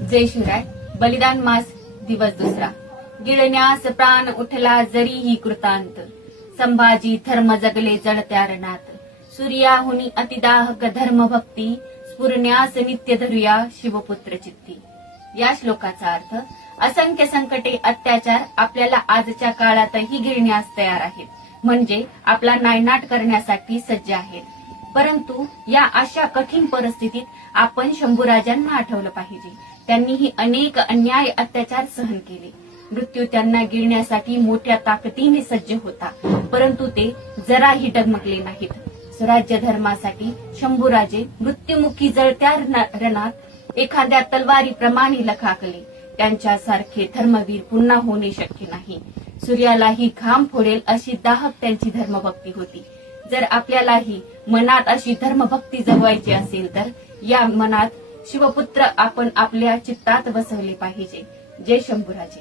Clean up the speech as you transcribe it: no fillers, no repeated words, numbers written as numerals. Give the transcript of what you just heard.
जय शिवराय. बलिदान मास दिवस दुसरा. गिळण्यास प्राण उठला जरीही कृतांत, संभाजी धर्म जगले जळत्या रणात. सूर्याहुनी अतिदाहक धर्मभक्ती, स्फुरण्यास नित्य धरूया शिवपुत्र चित्ती. या श्लोकाचा अर्थ, असंख्य संकटे अत्याचार आपल्याला आजच्या काळातही गिळण्यास तयार आहेत, म्हणजे आपला नायनाट करण्यासाठी सज्ज आहेत. परंतु या अशा कठीण परिस्थितीत आपण शंभूराजांना आठवलं पाहिजे. त्यांनीही अनेक अन्याय अत्याचार सहन केले. मृत्यू त्यांना गिळण्यासाठी मोठ्या ताकदीने सज्ज होता, परंतु ते जराही डगमगले नाहीत. स्वराज्य धर्मासाठी शंभूराजे मृत्युमुखी जळत्या रणात एखाद्या तलवारीप्रमाणे लखाकले. त्यांच्यासारखे धर्मवीर पुन्हा होणे शक्य नाही. सूर्यालाही घाम फोडेल अशी दाहक त्यांची धर्मभक्ती होती. जर आपल्यालाही मनात अशी धर्मभक्ती जगवायची असेल तर या मनात शिवपुत्र आपण आपल्या चित्तात बसवले पाहिजे. जय शंभूराजे.